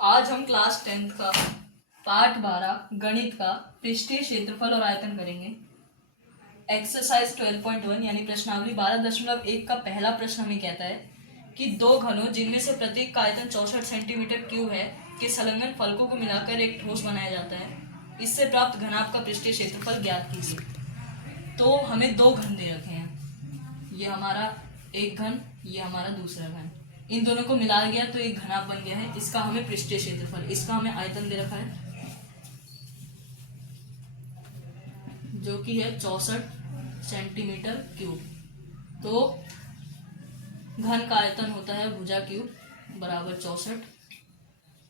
आज हम class 10th का पार्ट 12 गणित का पृष्ठीय क्षेत्रफल और आयतन करेंगे। एक्सरसाइज 12.1 यानी प्रश्नावली 12.1 का पहला प्रश्न हमें कहता है कि दो घनों जिनमें से प्रत्येक का आयतन 64 सेंटीमीटर क्यूब है के संलग्न फलकों को मिलाकर एक ठोस बनाया जाता है। इससे प्राप्त घनाभ का पृष्ठीय क्षेत्रफल ज्ञात कीजिए। तो हमें दो घन दे रखे हैं, ये हमारा एक घन, ये हमारा दूसरा घन। इन दोनों को मिलाया गया तो एक घनाभ बन गया है। इसका हमें पृष्ठीय क्षेत्रफल, इसका हमें आयतन दे रखा है जो कि है 64 सेंटीमीटर क्यूब। तो घन का आयतन होता है भुजा क्यूब बराबर 64।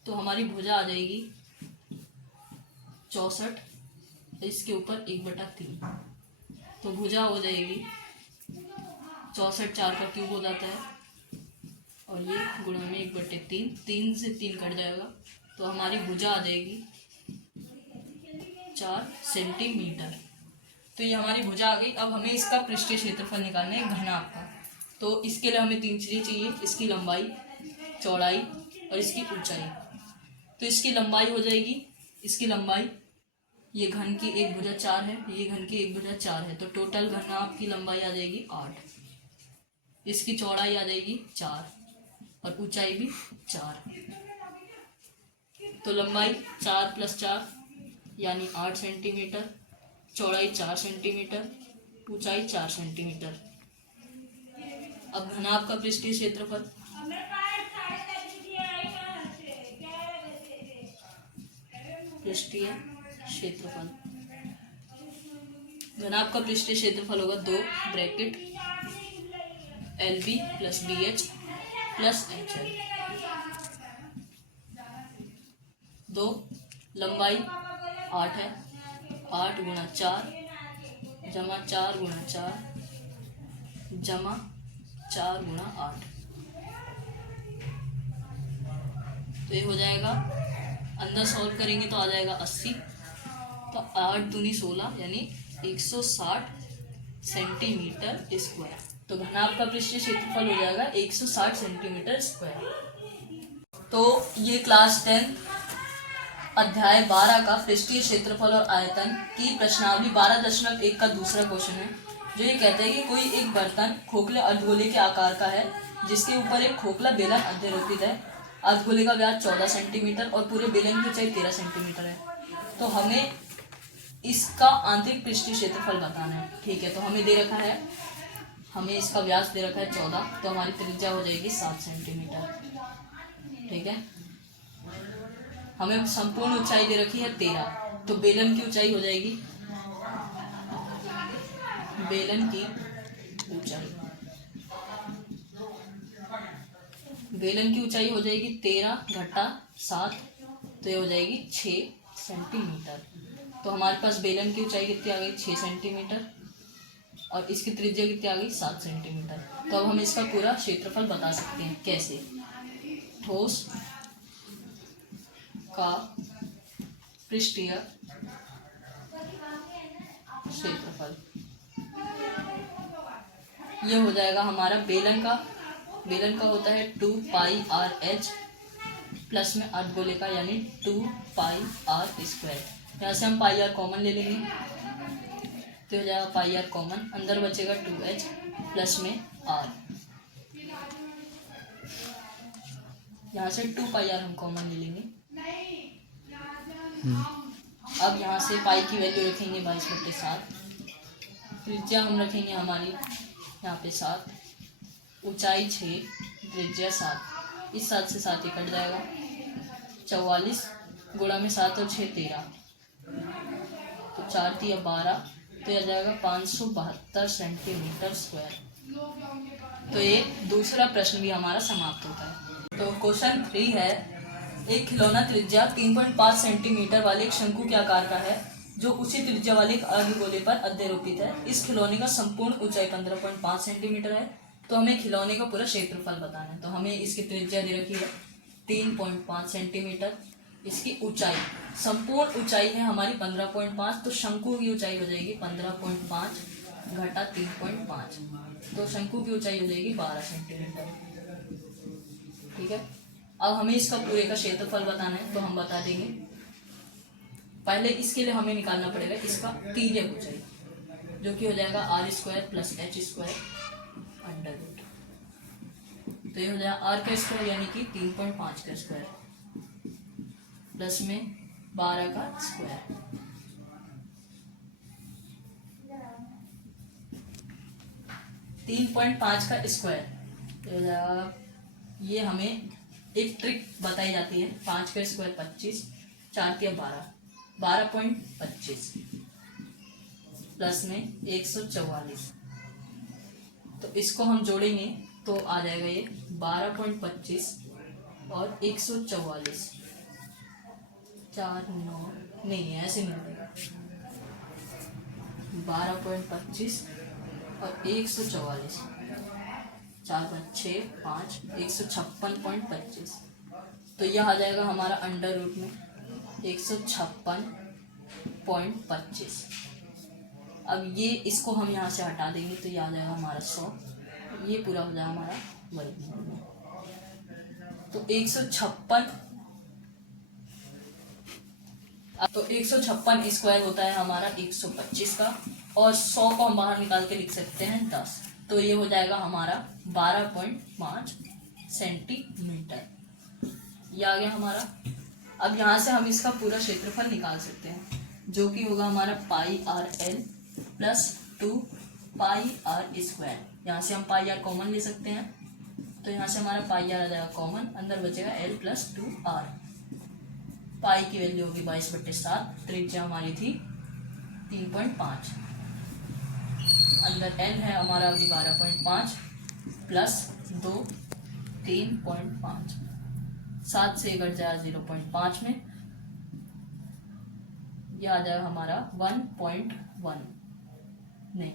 तो हमारी भुजा आ जाएगी 64, इसके ऊपर 1/3। तो भुजा हो जाएगी 64, 4 का क्यूब हो जाता है और ये गुणा में 1/3, 3 से 3 कट जाएगा। तो हमारी भुजा आ जाएगी 4 सेंटीमीटर। तो ये हमारी भुजा आ गई। अब हमें इसका पृष्ठीय क्षेत्रफल निकालना है घनाभ का। तो इसके लिए हमें 3 चीज़ें चाहिए, इसकी लंबाई, चौड़ाई और इसकी ऊंचाई। तो इसकी लंबाई हो जाएगी, इसकी लंबाई, ये घन की एक भुजा 4 है, ये घन की एक भुजा 4 है, तो टोटल घनाभ की लंबाई आ जाएगी 8। इसकी चौड़ाई आ जाएगी 4 और ऊंचाई भी 4। तो लंबाई 4 + 4 यानी 8 सेंटीमीटर, चौड़ाई 4 सेंटीमीटर, ऊंचाई 4 सेंटीमीटर। अब घनाभ का पृष्ठीय क्षेत्रफल, पृष्ठीय क्षेत्रफल, घनाभ का पृष्ठीय क्षेत्रफल होगा 2 ब्रैकेट LB + BH + HL। 2 लंबाई 8 है, 8 × 4 जमा 4 × 4 जमा 4 × 8। तो ये हो जाएगा, अंदर सॉल्व करेंगे तो आ जाएगा 80। तो 8 दूनी 16 यानी 160 सेंटीमीटर स्क्वायर। तो घनाभ का पृष्ठीय क्षेत्रफल हो जाएगा 160 सेंटीमीटर स्क्वायर। तो ये क्लास 10 अध्याय 12 का पृष्ठीय क्षेत्रफल और आयतन की प्रश्नावली 12.1 का दूसरा क्वेश्चन है, जो ये कहता है कि कोई एक बर्तन खोखले अर्धगोले के आकार का है जिसके ऊपर एक खोखला बेलन अध्यारोपित है। अर्धगोले का व्यास 14 सेंटीमीटर और पूरे बेलन की ऊंचाई 13 सेंटीमीटर है। तो हमें इसका आंतरिक पृष्ठीय क्षेत्रफल बताना है। ठीक है, तो हमें दे रखा है, हमें इसका व्यास दे रखा है 14, तो हमारी त्रिज्या हो जाएगी 7 सेंटीमीटर। ठीक है, हमें संपूर्ण ऊंचाई दे रखी है 13, तो बेलन की ऊंचाई हो जाएगी, बेलन की ऊंचाई, बेलन की ऊंचाई हो जाएगी 13 - 7, तो ये हो जाएगी 6 सेंटीमीटर। तो हमारे पास बेलन की ऊंचाई कितनी आ गई, 6 सेंटीमीटर, और इसकी त्रिज्या कितनी आ गई, 7 सेंटीमीटर। तो अब हम इसका पूरा क्षेत्रफल बता सकते हैं। कैसे? ठोस का पृष्ठीय क्षेत्रफल, ये हो जाएगा हमारा बेलन का होता है 2πr/h प्लस में अर्धगोले का यानी 2πr²। यहाँ से हम πr कॉमन ले लेंगे तो हो जाएगा πr कॉमन, अंदर बचेगा 2h प्लस में r, यहाँ से 2πr हम कॉमन ले लेंगे। अब यहाँ से पाई की वैल्यू रखेंगे 22/7, त्रिज्या हम रखेंगे हमारी यहाँ पे 7, ऊंचाई 6, त्रिज्या 7, इस 7 से 7 ही कट जाएगा, 44 गुणा में 7 और 6 13, तो 4 × 3 = 12, तो यह जाएगा 572 सेंटीमीटर स्क्वायर। तो ये दूसरा प्रश्न भी हमारा समाप्त होता है। तो क्वेश्चन 3 है, एक खिलौना त्रिज्या 3.5 सेंटीमीटर वाले एक शंकु के आकार का है जो उसी त्रिज्या वाले एक अर्धगोले पर अध्यारोपित है। इस खिलौने का संपूर्ण ऊंचाई 15.5 सेंटीमीटर है। तो हमें खिलौने का पूरा क्षेत्रफल बताना है। तो हमें इसकी त्रिज्या दे रखी है 3.5 सेंटीमीटर, इसकी ऊंचाई, संपूर्ण ऊंचाई है हमारी 15.5, तो शंकु की ऊंचाई हो जाएगी 15.5 घटा 3.5, तो शंकु की ऊंचाई हो जाएगी 12 सेंटीमीटर। ठीक है, अब हमें इसका पूरे का क्षेत्रफल बताना है, तो हम बता देंगे। पहले इसके लिए हमें निकालना पड़ेगा इसका तिर्यक ऊंचाई, जो कि हो जाएगा r² + h² अंडर रूट। तो ये हो जाएगा r का स्क्वायर यानी कि 3.5 का स्क्वायर प्लस में 12 का स्क्वायर। तीन 3.5 का स्क्वायर, ये हमें एक ट्रिक बताई जाती है। 5 का स्क्वायर 25, 4 के 12.25 प्लस में 144। तो इसको हम जोड़ेंगे तो आ जाएगा ये 12.25 और 144। 4 9 नहीं है, ऐसे नहीं होगा। 12.25 और 144, 4 5 6 5 156.25। तो यह आ जाएगा हमारा अंडर रूट में 156.25। अब ये इसको हम यहाँ से हटा देंगे तो ये आ जाएगा हमारा 100। ये पूरा हो जाएगा हमारा वर्गमूल में। तो 156 स्क्वायर होता है हमारा 125 का, और 100 को हम बाहर निकाल के लिख सकते हैं 10। तो ये हो जाएगा हमारा 12.5 सेंटीमीटर। ये आ गया हमारा। अब यहाँ से हम इसका पूरा क्षेत्रफल निकाल सकते हैं, जो कि होगा हमारा πrl + 2πr²। यहाँ से हम πr कॉमन ले सकते हैं, तो यहाँ से हमारा πr आ जाएगा कॉमन, अंदर बचेगा l + 2r। पाई की वैल्यू होगी 22/7, त्रिज्या हमारी थी 3.5, अंदर n है हमारा अभी 12.5 + 2 3.5, 7 से घट जाएगा 0.5 में, यह आ जाएगा हमारा 1.1। नहीं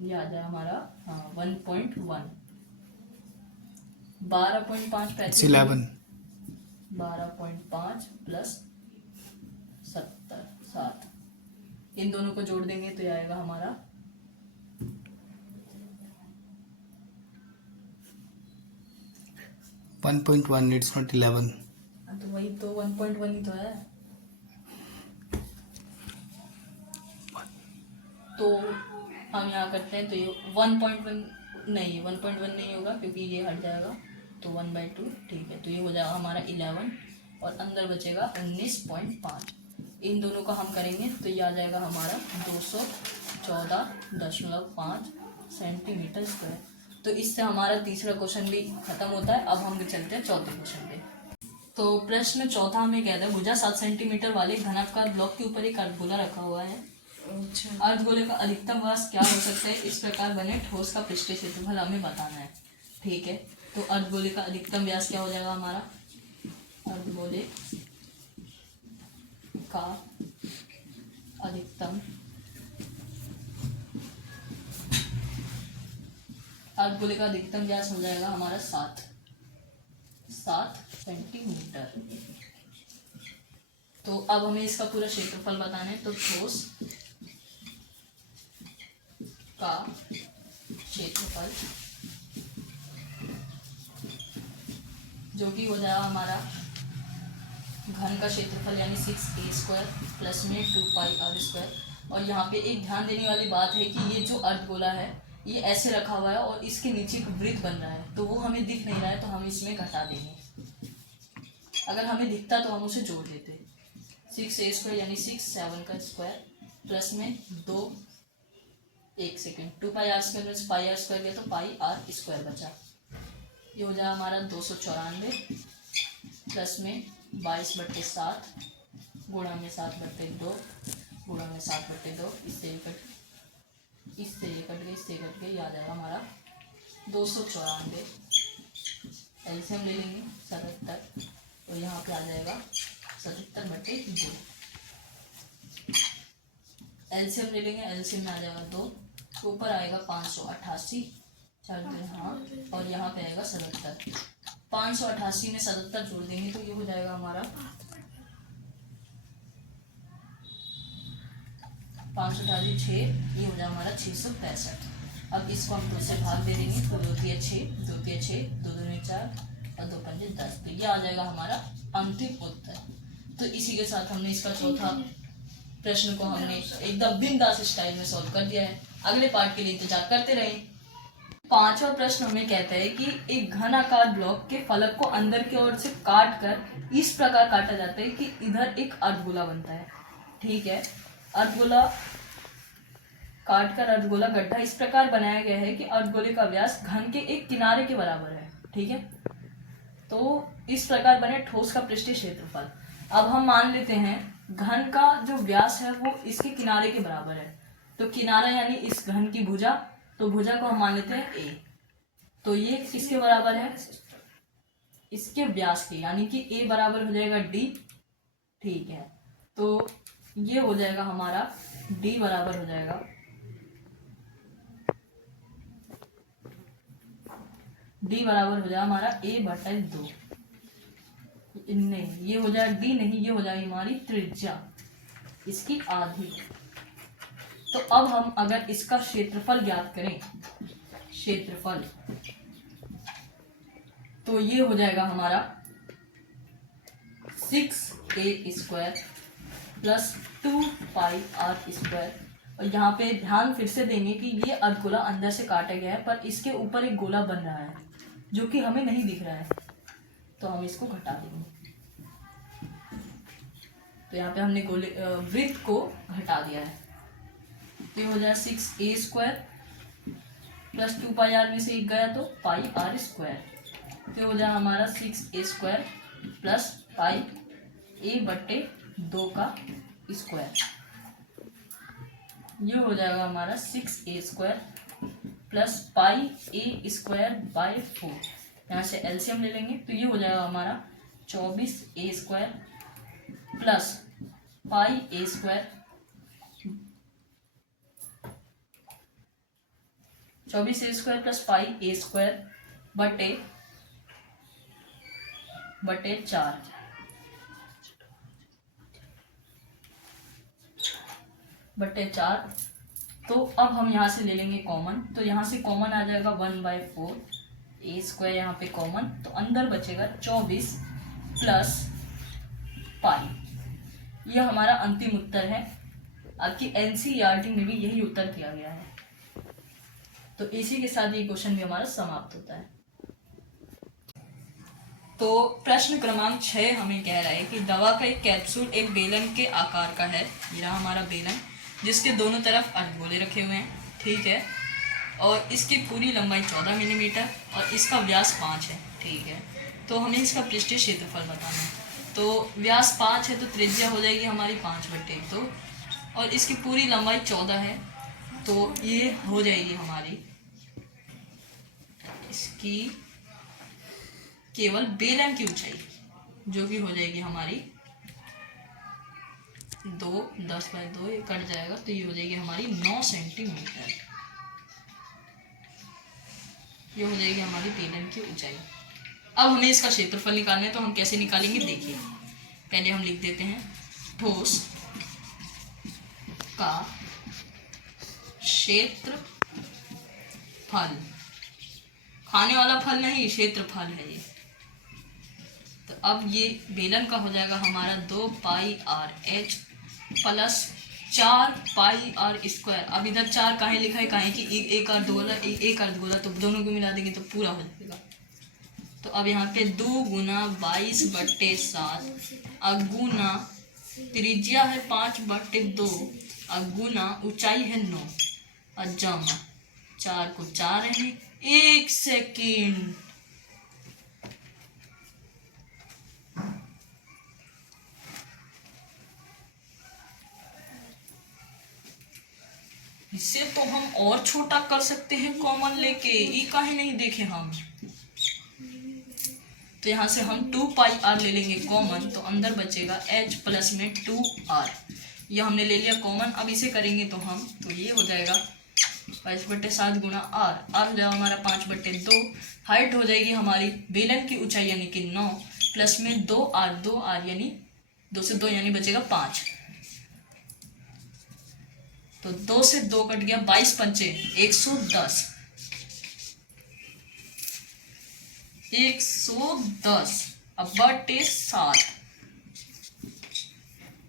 ये आ जाए हमारा 1.1। 12.5 11 12.5 + 70 7, इन दोनों को जोड़ देंगे तो ये आएगा हमारा 1.1। It's not 11। तो वही तो 1.1 ही तो है। तो हम यहाँ करते हैं, तो ये 1.1 नहीं, 1.1 नहीं होगा क्योंकि ये हट जाएगा, तो 1/2 ठीक है। तो ये हो जाएगा हमारा 11 और अंदर बचेगा 19.5। इन दोनों का हम करेंगे तो ये आ जाएगा हमारा 214.5 सेंटीमीटर स्क्वायर। तो इससे हमारा तीसरा क्वेश्चन भी खत्म होता है। अब हम चलते हैं चौथे क्वेश्चन पे। तो प्रश्न चौथा हमें कहता है, भुजा 7 सेंटीमीटर वाले घनाकार ब्लॉक के ऊपर एक अर्धगोला रखा हुआ है। अर्धगोले का अधिकतम व्यास क्या हो सकता है? इस प्रकार बने ठोस का पृष्ठीय क्षेत्रफल हमें बताना है। ठीक है, तो अर्धगोले का अधिकतम व्यास क्या हो जाएगा हमारा? अर्धगोले का अधिकतम व्यास हो जाएगा हमारा 7 सेंटीमीटर। तो अब हमें इसका पूरा क्षेत्रफल बताना है। तो ठोस का क्षेत्रफल जो कि हो जाएगा हमारा घन का क्षेत्रफल यानी 6a² प्लस में 2πr²। और यहाँ पे एक ध्यान देने वाली बात है कि ये जो अर्धगोला है ये ऐसे रखा हुआ है और इसके नीचे एक वृत्त बन रहा है, तो वो हमें दिख नहीं रहा है, तो हम इसमें घटा देंगे। अगर हमें दिखता तो हम उसे जोड़ देते। 6a² यानी 6 7 का स्क्वायर प्लस में 2 1 सेकेंड 2πr² में πr² गया तो πr² बचा। ये हो जाएगा हमारा 294 प्लस में 22/7 गुणा में 7/2 गुणा में 7/2। इससे कट गए, याद आएगा हमारा 294। एलसीएम ले लेंगे 77, तो यहाँ पे आ जाएगा 77/2। एलसीएम ले लेंगे, एलसीएम में आ जाएगा 2, ऊपर आएगा 588 4 हाँ, और यहाँ पे आएगा 77। 588 में 77 जोड़ देंगे तो ये हो जाएगा हमारा 5 6, ये हो जाए हमारा 665। अब इसको हम 2 से भाग दे देंगे तो 2 तिया 6, 2 तिया 6, 2 दूनी 4 और 2 पंजे 10। तो ये आ जाएगा हमारा अंतिम उत्तर। तो इसी के साथ हमने इसका चौथा प्रश्न को हमने एकदम बिंदास स्टाइल में सॉल्व कर दिया है। अगले पार्ट के लिए इंतजार करते रहें। पांचवा प्रश्न हमें कहता है कि एक घनाकार ब्लॉक के फलक को अंदर की ओर से काट कर इस प्रकार काटा जाता है कि इधर एक अर्धगोला बनता है। ठीक है, अर्धगोला काट कर अर्धगोला गड्ढा इस प्रकार बनाया गया है कि अर्धगोले का व्यास घन के एक किनारे के बराबर है। ठीक है, तो इस प्रकार बने ठोस का पृष्ठीय क्षेत्रफल। अब हम मान लेते हैं घन का जो व्यास है वो इसके किनारे के बराबर है। तो किनारा यानी इस घन की भुजा, तो भुजा को हम मान लेते हैं a। तो ये किसके बराबर है? इसके व्यास के, यानी कि a बराबर हो जाएगा d। ठीक है, तो ये हो जाएगा हमारा d बराबर हो जाएगा d बराबर हो जाएगा हमारा a/2। नहीं, ये हो जाएगा d नहीं, ये हो जाएगी हमारी त्रिज्या, इसकी आधी। तो अब हम अगर इसका क्षेत्रफल ज्ञात करें, क्षेत्रफल, तो ये हो जाएगा हमारा 6a² प्लस 2πr²। और यहाँ पे ध्यान फिर से देंगे कि ये अर्धगोला अंदर से काटा गया है, पर इसके ऊपर एक गोला बन रहा है जो कि हमें नहीं दिख रहा है, तो हम इसको घटा देंगे। तो यहाँ पे हमने गोले वृत्त को घटा दिया है। तो ये हो जाए 6a² प्लस 2πr में से एक गया तो πr²। तो हो जाए हमारा 6a² प्लस a/2 का स्क्वायर। ये हो जाएगा हमारा 6a² प्लस πa²/4। यहाँ से एलसीएम ले लेंगे तो ये हो जाएगा हमारा 24a² plus πa², 24a² plus πa² बटे 4 बटे 4। तो अब हम यहाँ से ले लेंगे कॉमन, तो यहाँ से कॉमन आ जाएगा 1/4 a² यहाँ पे कॉमन, तो अंदर बचेगा 24 प्लस पाई। यह हमारा अंतिम उत्तर है। आपकी एनसीईआरटी में भी यही उत्तर दिया गया है। तो इसी के साथ ये क्वेश्चन भी हमारा समाप्त होता है। तो प्रश्न क्रमांक 6 हमें कह रहा है कि दवा का एक कैप्सूल एक बेलन के आकार का है। ये रहा हमारा बेलन, जिसके दोनों तरफ अर्धगोले रखे हुए हैं। ठीक है, और इसकी पूरी लंबाई 14 मिलीमीटर और इसका व्यास 5 है। ठीक है, तो हमें इसका पृष्ठीय क्षेत्रफल बताना है। तो व्यास 5 है तो त्रिज्या हो जाएगी हमारी 5/2 और इसकी पूरी लंबाई 14 है, तो ये हो जाएगी हमारी इसकी केवल बेलन की ऊंचाई, जो कि हो जाएगी हमारी 2 10/2, ये कट जाएगा तो ये हो जाएगी हमारी 9 सेंटीमीटर। ये हो जाएगी हमारी बेलन की ऊंचाई। अब हमें इसका क्षेत्रफल निकालना है, तो हम कैसे निकालेंगे देखिए। पहले हम लिख देते हैं ठोस का क्षेत्रफल, खाने वाला फल नहीं, क्षेत्रफल है ये। तो अब ये बेलन का हो जाएगा हमारा 2πrh प्लस 4πr²। अब इधर 4 काहे लिखा है, काहे कि एक अर्धगोला एक अर्धगोला, तो दोनों को मिला देंगे तो पूरा हो जाएगा। तो अब यहाँ पे 2 गुना 22/7 अगुना त्रिज्या है 5/2 अगुना ऊंचाई है 9 और जमा 4 को 4 है 1 सेकेंड। इससे तो हम और छोटा कर सकते हैं कॉमन लेके, ये काहे नहीं देखे हम। तो यहाँ से हम 2πr ले लेंगे कॉमन, तो अंदर बचेगा h प्लस में 2r। ये हमने ले लिया कॉमन। अब इसे करेंगे तो हम, तो ये हो जाएगा 22/7 गुना r हो जाएगा हमारा 5/2। हाइट हो जाएगी हमारी बेलन की ऊंचाई यानी कि 9 प्लस में 2r यानी 2 से 2 यानी बचेगा 5। तो 2 से 2 कट गया, 22 पंचे 110, 110 अब बटे 7,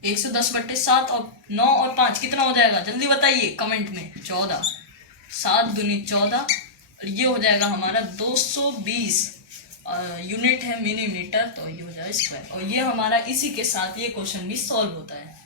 110 बटे 7 और 9 और 5 कितना हो जाएगा जल्दी बताइए कमेंट में। 14, 7 दूनी 14 और ये हो जाएगा हमारा 220 यूनिट है मिलीमीटर, तो ये हो जाएगा स्क्वायर। और ये हमारा इसी के साथ ये क्वेश्चन भी सॉल्व होता है।